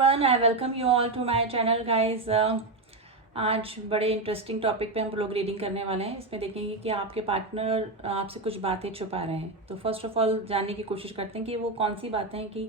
One I welcome you all to my channel guys. आज बड़े interesting topic पे हम लोग रीडिंग करने वाले हैं। इसमें देखेंगे कि आपके पार्टनर आपसे कुछ बातें छुपा रहे हैं। तो फर्स्ट ऑफ ऑल जानने की कोशिश करते हैं कि वो कौन सी बातें हैं कि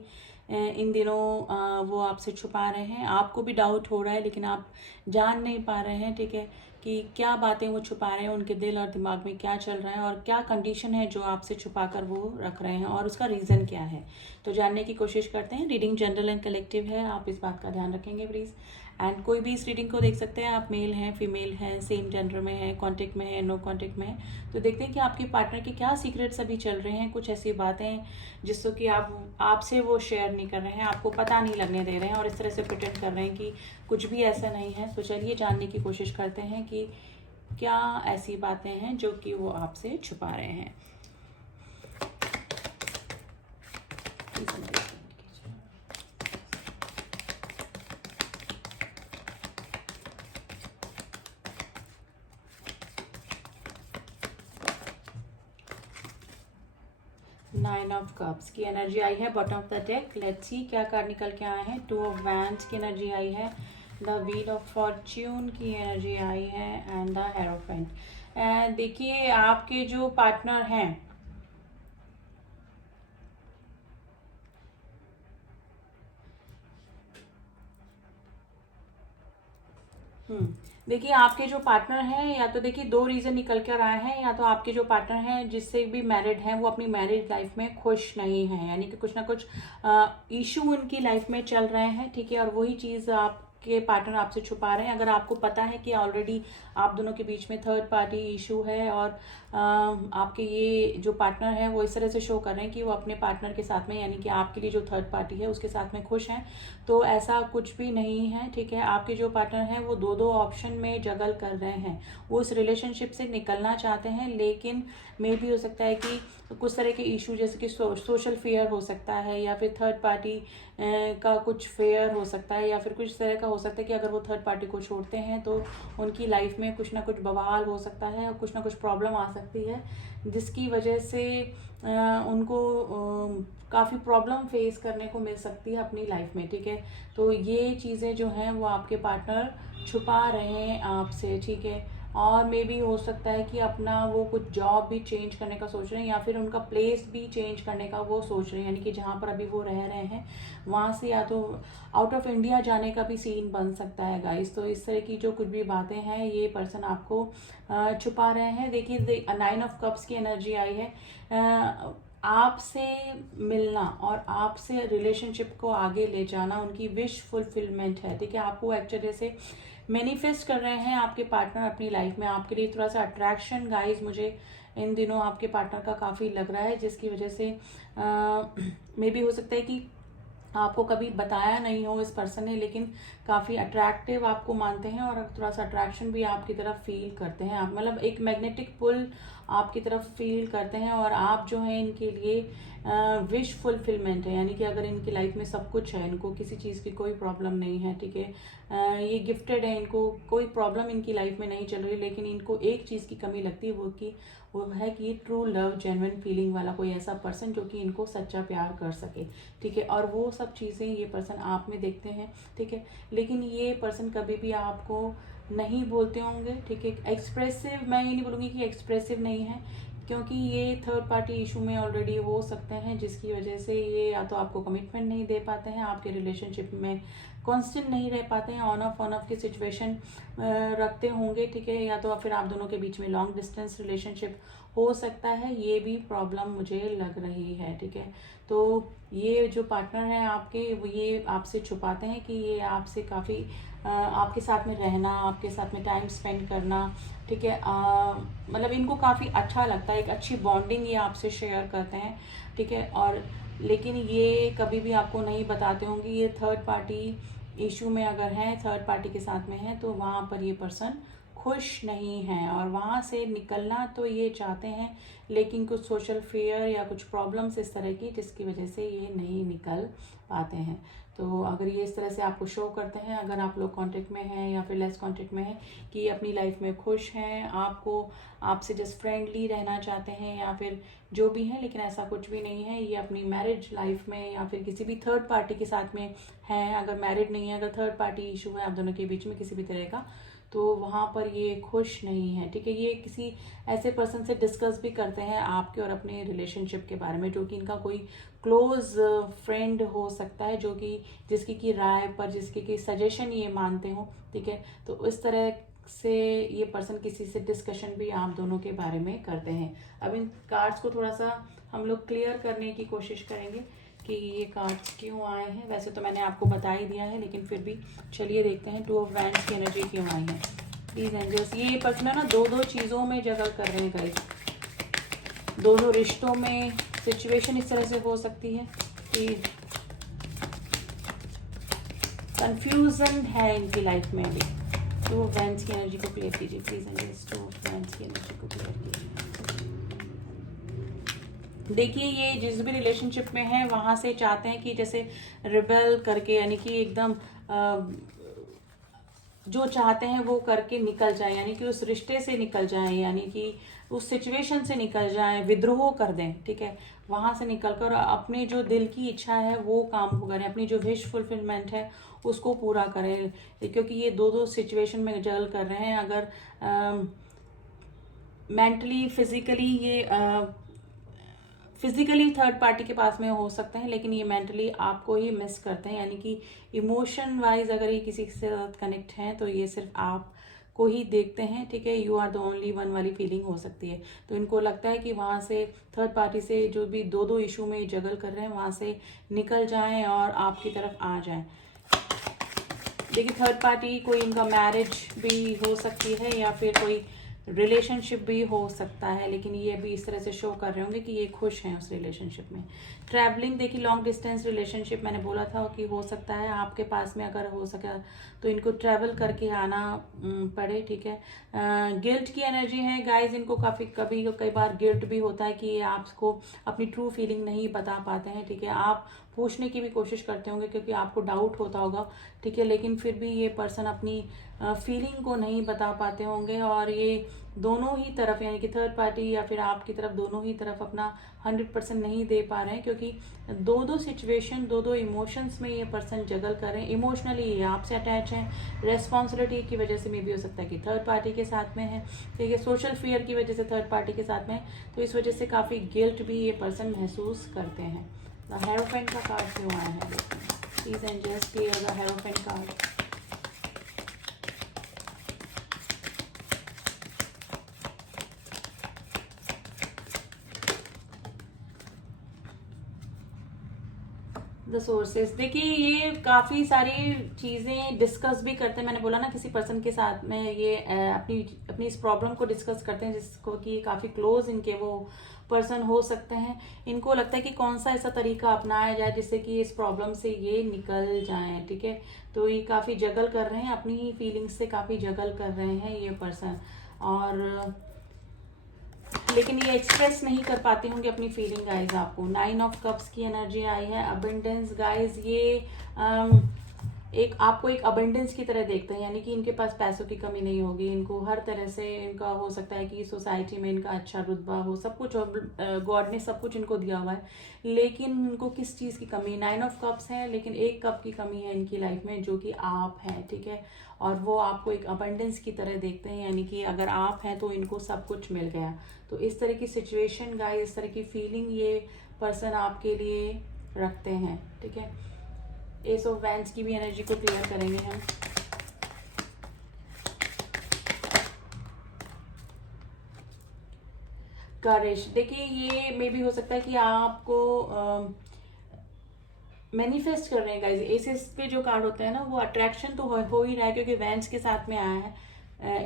इन दिनों वो आपसे छुपा रहे हैं। आपको भी डाउट हो रहा है लेकिन आप जान नहीं पा रहे हैं, ठीक है, कि क्या बातें वो छुपा रहे हैं, उनके दिल और दिमाग में क्या चल रहा है और क्या कंडीशन है जो आपसे छुपा कर वो रख रहे हैं और उसका रीज़न क्या है। तो जानने की कोशिश करते हैं। रीडिंग जनरल एंड कलेक्टिव है, आप इस बात का ध्यान रखेंगे प्लीज़। एंड कोई भी इस रीडिंग को देख सकते हैं, आप मेल हैं, फीमेल हैं, सेम जेंडर में है, कॉन्टेक्ट में है, नो कॉन्टेक्ट में है। तो देखते हैं कि आपके पार्टनर के क्या सीक्रेट्स अभी चल रहे हैं, कुछ ऐसी बातें जिससे कि आपसे वो शेयर नहीं कर रहे हैं, आपको पता नहीं लगने दे रहे हैं और इस तरह से प्रिटेंड कर रहे हैं कि कुछ भी ऐसा नहीं है। तो चलिए जानने की कोशिश करते हैं कि क्या ऐसी बातें हैं जो कि वो आपसे छुपा रहे हैं। 9 ऑफ कप्स की एनर्जी आई है bottom of the deck. Let's see क्या कार्ड निकल के आए हैं। 2 ऑफ वैंड्स की एनर्जी आई है, द व्हील ऑफ फॉर्च्यून की एनर्जी आई है एंड द हेरोफेंट। देखिए आपके जो पार्टनर हैं देखिए आपके जो पार्टनर हैं, या तो देखिए दो रीजन निकल कर आए हैं। या तो आपके जो पार्टनर हैं जिससे भी मैरिड हैं वो अपनी मैरिड लाइफ में खुश नहीं हैं, यानी कि कुछ ना कुछ इशू उनकी लाइफ में चल रहे हैं, ठीक है, और वही चीज़ आपके पार्टनर आपसे छुपा रहे हैं। अगर आपको पता है कि ऑलरेडी आप दोनों के बीच में थर्ड पार्टी इशू है और आपके ये जो पार्टनर है वो इस तरह से शो कर रहे हैं कि वो अपने पार्टनर के साथ में, यानी कि आपके लिए जो थर्ड पार्टी है उसके साथ में खुश हैं, तो ऐसा कुछ भी नहीं है, ठीक है। आपके जो पार्टनर हैं वो दो दो ऑप्शन में जगल कर रहे हैं। वो इस रिलेशनशिप से निकलना चाहते हैं लेकिन मे भी हो सकता है कि कुछ तरह के इशू जैसे कि सोशल फेयर हो सकता है या फिर थर्ड पार्टी का कुछ फेयर हो सकता है या फिर कुछ तरह का हो सकता है कि अगर वो थर्ड पार्टी को छोड़ते हैं तो उनकी लाइफ में कुछ ना कुछ बवाल हो सकता है और कुछ ना कुछ प्रॉब्लम आ सकती है जिसकी वजह से उनको काफ़ी प्रॉब्लम फेस करने को मिल सकती है अपनी लाइफ में, ठीक है। तो ये चीज़ें जो हैं वो आपके पार्टनर छुपा रहे हैं आपसे, ठीक है। और मे भी हो सकता है कि अपना वो कुछ जॉब भी चेंज करने का सोच रहे हैं या फिर उनका प्लेस भी चेंज करने का वो सोच रहे हैं, यानी कि जहाँ पर अभी वो रह रहे हैं वहाँ से या तो आउट ऑफ इंडिया जाने का भी सीन बन सकता है गाइस। तो इस तरह की जो कुछ भी बातें हैं ये पर्सन आपको छुपा रहे हैं। देखिए 9 ऑफ कप्स की एनर्जी आई है। आपसे मिलना और आपसे रिलेशनशिप को आगे ले जाना उनकी विश फुलफिलमेंट है, ठीक है। आपको एक्चुअली से मैनिफेस्ट कर रहे हैं आपके पार्टनर अपनी लाइफ में। आपके लिए थोड़ा सा अट्रैक्शन गाइस मुझे इन दिनों आपके पार्टनर का काफ़ी लग रहा है, जिसकी वजह से मे भी हो सकता है कि आपको कभी बताया नहीं हो इस पर्सन ने, लेकिन काफ़ी अट्रैक्टिव आपको मानते हैं और थोड़ा सा अट्रैक्शन भी आपकी तरफ फील करते हैं। आप मतलब एक मैग्नेटिक पुल आपकी तरफ फील करते हैं और आप जो है इनके लिए विश फुलफिलमेंट है, यानी कि अगर इनकी लाइफ में सब कुछ है, इनको किसी चीज़ की कोई प्रॉब्लम नहीं है, ठीक है, ये गिफ्टेड है, इनको कोई प्रॉब्लम इनकी लाइफ में नहीं चल रही, लेकिन इनको एक चीज़ की कमी लगती है, वो है कि ट्रू लव जेन्युइन फीलिंग वाला कोई ऐसा पर्सन जो कि इनको सच्चा प्यार कर सके, ठीक है। और वो सब चीज़ें ये पर्सन आप में देखते हैं, ठीक है। लेकिन ये पर्सन कभी भी आपको नहीं बोलते होंगे, ठीक है। एक्सप्रेसिव मैं ये नहीं बोलूँगी कि एक्सप्रेसिव नहीं है, क्योंकि ये थर्ड पार्टी इशू में ऑलरेडी हो सकते हैं, जिसकी वजह से ये या तो आपको कमिटमेंट नहीं दे पाते हैं, आपके रिलेशनशिप में कांस्टेंट नहीं रह पाते हैं, ऑन ऑफ की सिचुएशन रखते होंगे, ठीक है। या तो फिर आप दोनों के बीच में लॉन्ग डिस्टेंस रिलेशनशिप हो सकता है, ये भी प्रॉब्लम मुझे लग रही है, ठीक है। तो ये जो पार्टनर हैं आपके वो ये आपसे छुपाते हैं कि ये आपसे काफ़ी आपके साथ में रहना, आपके साथ में टाइम स्पेंड करना, ठीक है, मतलब इनको काफ़ी अच्छा लगता है, एक अच्छी बॉन्डिंग ये आपसे शेयर करते हैं, ठीक है। और लेकिन ये कभी भी आपको नहीं बताते होंगे, ये थर्ड पार्टी इशू में अगर हैं, थर्ड पार्टी के साथ में है, तो वहाँ पर ये पर्सन खुश नहीं हैं और वहाँ से निकलना तो ये चाहते हैं, लेकिन कुछ सोशल फेयर या कुछ प्रॉब्लम्स इस तरह की जिसकी वजह से ये नहीं निकल पाते हैं। तो अगर ये इस तरह से आपको शो करते हैं, अगर आप लोग कांटेक्ट में हैं या फिर लेस कांटेक्ट में हैं कि अपनी लाइफ में खुश हैं, आपसे जस्ट फ्रेंडली रहना चाहते हैं या फिर जो भी है, लेकिन ऐसा कुछ भी नहीं है, ये अपनी मैरिज लाइफ में या फिर किसी भी थर्ड पार्टी के साथ में है, अगर मैरिड नहीं है, अगर थर्ड पार्टी इशू है आप दोनों के बीच में किसी भी तरह का, तो वहाँ पर ये खुश नहीं है। ठीक है, ये किसी ऐसे पर्सन से डिस्कस भी करते हैं आपके और अपने रिलेशनशिप के बारे में, जो कि इनका कोई क्लोज फ्रेंड हो सकता है, जो कि जिसकी की राय पर, जिसकी की सजेशन ये मानते हो। ठीक है, तो इस तरह से ये पर्सन किसी से डिस्कशन भी आप दोनों के बारे में करते हैं। अब इन कार्ड्स को थोड़ा सा हम लोग क्लियर करने की कोशिश करेंगे कि ये कार्ड्स क्यों आए हैं। वैसे तो मैंने आपको बता ही दिया है, लेकिन फिर भी चलिए देखते हैं 2 ऑफ वैंड्स की एनर्जी क्यों आई है। प्लीज एंजल्स, ये पर्सन है ना दो चीज़ों में जगल कर रहे हैं गाइस। दोनों रिश्तों में सिचुएशन इस तरह से हो सकती है कि कंफ्यूजन है इनकी लाइफ में। अभी 2 ऑफ वैंड्स की एनर्जी को क्लियर कीजिए प्लीज एंजल्स। 2 ऑफ वैंड्स की एनर्जी को क्लियर कीजिए। देखिए, ये जिस भी रिलेशनशिप में है वहां से चाहते हैं कि जैसे रिबेल करके, यानी कि एकदम जो चाहते हैं वो करके निकल जाए, यानी कि उस रिश्ते से निकल जाए, यानी कि उस सिचुएशन से निकल जाए, विद्रोह कर दें। ठीक है, वहां से निकलकर अपने जो दिल की इच्छा है वो काम को करें, अपनी जो विश फुलफिलमेंट है उसको पूरा करें, क्योंकि ये दो सिचुएशन में जगल कर रहे हैं। अगर मेंटली फिजिकली थर्ड पार्टी के पास में हो सकते हैं, लेकिन ये मेंटली आपको ही मिस करते हैं, यानी कि इमोशन वाइज अगर ये किसी के साथ कनेक्ट हैं तो ये सिर्फ आप को ही देखते हैं। ठीक है, you are the only one वाली फीलिंग हो सकती है। तो इनको लगता है कि वहां से थर्ड पार्टी से जो भी दो इशू में जगल कर रहे हैं वहां से निकल जाएं और आपकी तरफ आ जाएं। देखिए, थर्ड पार्टी कोई इनका मैरिज भी हो सकती है या फिर कोई रिलेशनशिप भी हो सकता है, लेकिन ये भी इस तरह से शो कर रहे होंगे कि ये खुश हैं उस रिलेशनशिप में। ट्रैवलिंग, देखिए लॉन्ग डिस्टेंस रिलेशनशिप मैंने बोला था कि हो सकता है आपके पास में, अगर हो सके तो इनको ट्रैवल करके आना पड़े। ठीक है, गिल्ट की एनर्जी है गाइज, इनको कई बार गिल्ट भी होता है कि ये आपको अपनी ट्रू फीलिंग नहीं बता पाते हैं। ठीक है, आप पूछने की भी कोशिश करते होंगे क्योंकि आपको डाउट होता होगा। ठीक है, लेकिन फिर भी ये पर्सन अपनी फीलिंग को नहीं बता पाते होंगे और ये दोनों ही तरफ, यानी कि थर्ड पार्टी या फिर आपकी तरफ, दोनों ही तरफ अपना 100% नहीं दे पा रहे हैं, क्योंकि दो सिचुएशन, दो इमोशंस में ये पर्सन जगल कर रहे हैं। इमोशनली ये आपसे अटैच हैं, रेस्पॉन्सिबिलिटी की वजह से में भी हो सकता है कि थर्ड पार्टी के साथ में है। ठीक है, सोशल फियर की वजह से थर्ड पार्टी के साथ में है, तो इस वजह से काफ़ी गिल्ट भी ये पर्सन महसूस करते हैं। द हेरोफेंट का कार्ड क्यों आया है, please and just clear the hierophant card. The sources, देखिए ये काफ़ी सारी चीज़ें डिस्कस भी करते हैं। मैंने बोला ना किसी पर्सन के साथ में ये अपनी इस प्रॉब्लम को डिस्कस करते हैं, जिसको कि काफ़ी क्लोज इनके वो पर्सन हो सकते हैं। इनको लगता है कि कौन सा ऐसा तरीका अपनाया जाए जिससे कि इस प्रॉब्लम से ये निकल जाए। ठीक है, तो ये काफ़ी जगल कर रहे हैं, अपनी ही फीलिंग्स से काफ़ी जगल कर रहे हैं ये पर्सन, और लेकिन ये एक्सप्रेस नहीं कर पाते होंगे अपनी फीलिंग गाइज। आपको 9 ऑफ कप्स की एनर्जी आई है, अबंडेंस गाइज। ये आपको एक अबंडेंस की तरह देखते हैं, यानी कि इनके पास पैसों की कमी नहीं होगी। इनको हर तरह से, इनका हो सकता है कि सोसाइटी में इनका अच्छा रुतबा हो, सब कुछ गॉड ने सब कुछ इनको दिया हुआ है, लेकिन इनको किस चीज़ की कमी, 9 ऑफ कप्स है, लेकिन एक कप की कमी है इनकी लाइफ में, जो कि आप हैं। ठीक है, और वो आपको एक अबंडेंस की तरह देखते हैं, यानी कि अगर आप हैं तो इनको सब कुछ मिल गया। तो इस तरह की सिचुएशन गाइस, इस तरह की फीलिंग ये पर्सन आपके लिए रखते हैं। ठीक है, एस ऑफ वैंड्स की भी एनर्जी को क्लियर करेंगे हम। करेज, देखिए ये मे भी हो सकता है कि आपको मैनिफेस्ट कर रहे हैं गाइज। एसेस पे जो कार्ड होता है ना, वो अट्रैक्शन तो हो ही रहा है, क्योंकि वैंड्स के साथ में आया है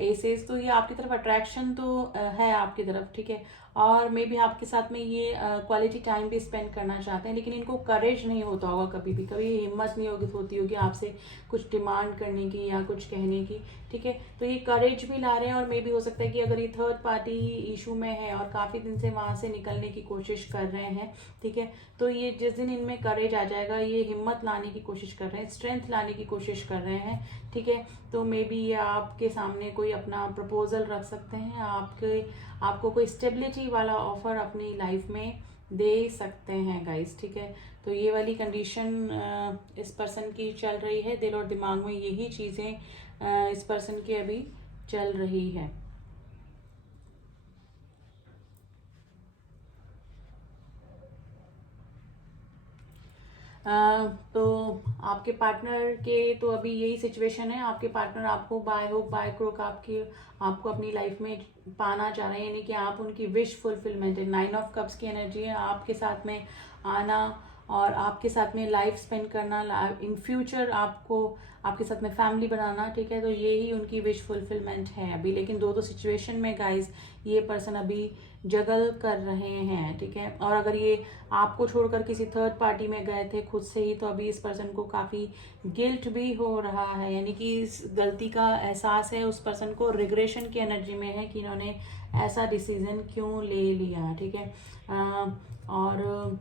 एसेस, तो ये आपकी तरफ अट्रैक्शन तो है आपकी तरफ। ठीक है, और मे बी आपके साथ में ये क्वालिटी टाइम भी स्पेंड करना चाहते हैं, लेकिन इनको करेज नहीं होता होगा, कभी भी कभी हिम्मत नहीं होती होगी आपसे कुछ डिमांड करने की या कुछ कहने की, ठीक है। तो ये करेज भी ला रहे हैं, और मे भी हो सकता है कि अगर ये थर्ड पार्टी इशू में है और काफ़ी दिन से वहाँ से निकलने की कोशिश कर रहे हैं, ठीक है, तो ये जिस दिन इनमें करेज आ जाएगा, ये हिम्मत लाने की कोशिश कर रहे हैं, स्ट्रेंथ लाने की कोशिश कर रहे हैं, ठीक है। तो मे बी ये आपके सामने कोई अपना प्रपोजल रख सकते हैं, आपको कोई स्टेबिलिटी वाला ऑफर अपनी लाइफ में दे सकते हैं गाइस, ठीक है। तो ये वाली कंडीशन इस पर्सन की चल रही है, दिल और दिमाग में यही चीज़ें इस पर्सन की अभी चल रही है। तो आपके पार्टनर के तो अभी यही सिचुएशन है, आपके पार्टनर आपको बाय होप बाय क्रोक आपको अपनी लाइफ में पाना चाह रहे हैं, यानी कि आप उनकी विश फुलफिलमेंट है। 9 ऑफ कप्स की एनर्जी है, आपके साथ में आना और आपके साथ में लाइफ स्पेंड करना, इन फ्यूचर आपके साथ में फैमिली बनाना, ठीक है। तो यही उनकी विश फुलफिलमेंट है अभी। लेकिन दो सिचुएशन में गाइज ये पर्सन अभी जगल कर रहे हैं, ठीक है। और अगर ये आपको छोड़कर किसी थर्ड पार्टी में गए थे खुद से ही, तो अभी इस पर्सन को काफ़ी गिल्ट भी हो रहा है, यानी कि इस गलती का एहसास है उस पर्सन को, रिग्रेशन की एनर्जी में है कि इन्होंने ऐसा डिसीजन क्यों ले लिया, ठीक है। और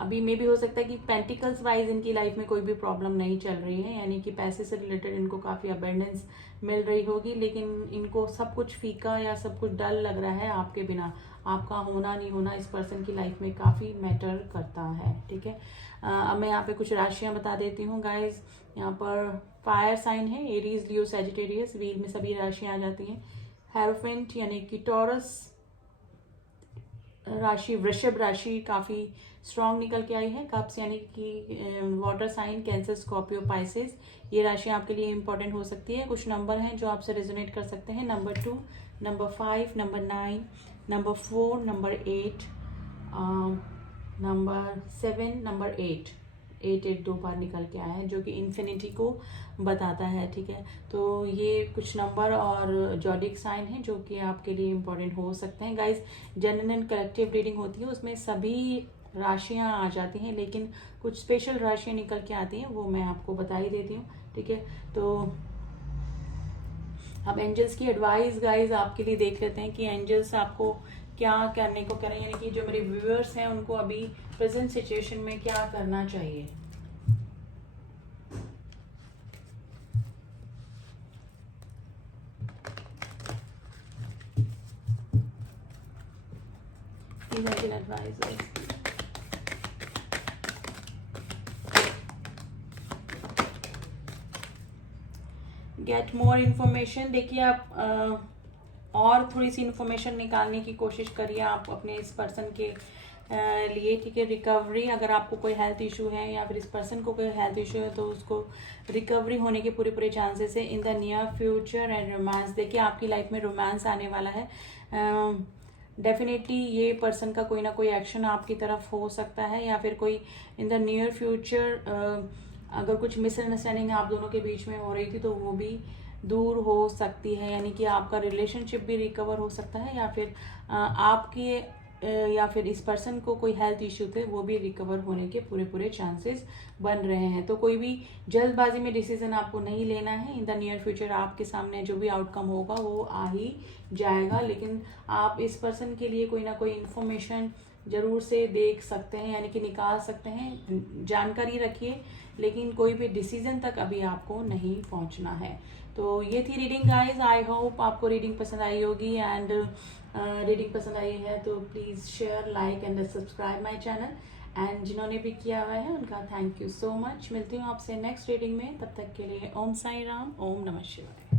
अभी मे भी हो सकता है कि पेंटिकल्स वाइज इनकी लाइफ में कोई भी प्रॉब्लम नहीं चल रही है, यानी कि पैसे से रिलेटेड इनको काफ़ी अबेंडेंस मिल रही होगी, लेकिन इनको सब कुछ फीका या सब कुछ डल लग रहा है आपके बिना। आपका होना नहीं होना इस पर्सन की लाइफ में काफ़ी मैटर करता है, ठीक है। अब मैं यहाँ पे कुछ राशियाँ बता देती हूँ गाइज। यहाँ पर फायर साइन है, एरीज, लियो, सैजिटेरियस, व्हील में सभी राशियाँ आ जाती हैं। हेरोफेंट यानी कि टॉरस राशि, वृषभ राशि काफ़ी स्ट्रांग निकल के आई है। कप्स यानी कि water sign, Cancer, Scorpio, Pisces, ये राशि आपके लिए इंपॉर्टेंट हो सकती है। कुछ नंबर हैं जो आपसे रेजोनेट कर सकते हैं, number 2, number 5, number 9, number 4, number 8, number 7, number 8। 8 2 बार निकल के आया है, जो कि इन्फिनिटी को बताता है, ठीक है। तो ये कुछ नंबर और जॉडिक साइन है जो कि आपके लिए इंपॉर्टेंट हो सकते हैं guys. General and collective reading होती है, उसमें सभी राशियां आ जाती हैं, लेकिन कुछ स्पेशल राशियां निकल के आती हैं, वो मैं आपको बता ही देती हूँ, ठीक है। तो अब एंजल्स की एडवाइस गाइज आपके लिए देख लेते हैं कि एंजल्स आपको क्या करने को कह रहे हैं, यानी कि जो मेरे व्यूअर्स हैं उनको अभी प्रेजेंट सिचुएशन में क्या करना चाहिए। Advice get more information. देखिए आप और थोड़ी सी इन्फॉर्मेशन निकालने की कोशिश करिए आप अपने इस पर्सन के लिए, ठीक है। रिकवरी, अगर आपको कोई हेल्थ इशू है या फिर इस पर्सन को कोई हेल्थ इशू है तो उसको रिकवरी होने के पूरे चांसेस है in the near future. And romance, देखिए आपकी लाइफ में रोमांस आने वाला है। डेफिनेटली ये पर्सन का कोई ना कोई एक्शन आपकी तरफ हो सकता है, या फिर कोई इन द नियर फ्यूचर अगर कुछ मिसअंडरस्टैंडिंग आप दोनों के बीच में हो रही थी तो वो भी दूर हो सकती है, यानी कि आपका रिलेशनशिप भी रिकवर हो सकता है, या फिर या फिर इस पर्सन को कोई हेल्थ इश्यू थे वो भी रिकवर होने के पूरे चांसेस बन रहे हैं। तो कोई भी जल्दबाजी में डिसीजन आपको नहीं लेना है। इन द नियर फ्यूचर आपके सामने जो भी आउटकम होगा वो आ ही जाएगा, लेकिन आप इस पर्सन के लिए कोई ना कोई इन्फॉर्मेशन जरूर से देख सकते हैं, यानी कि निकाल सकते हैं। जानकारी रखिए, लेकिन कोई भी डिसीजन तक अभी आपको नहीं पहुंचना है। तो ये थी रीडिंग गाइज। आई होप आपको रीडिंग पसंद आई होगी, एंड रीडिंग पसंद आई है तो please share, like and subscribe my channel. And जिन्होंने भी किया हुआ है उनका थैंक यू सो मच। मिलती हूँ आपसे नेक्स्ट रीडिंग में, तब तक के लिए ओम साई राम, ओम नमः शिवाय।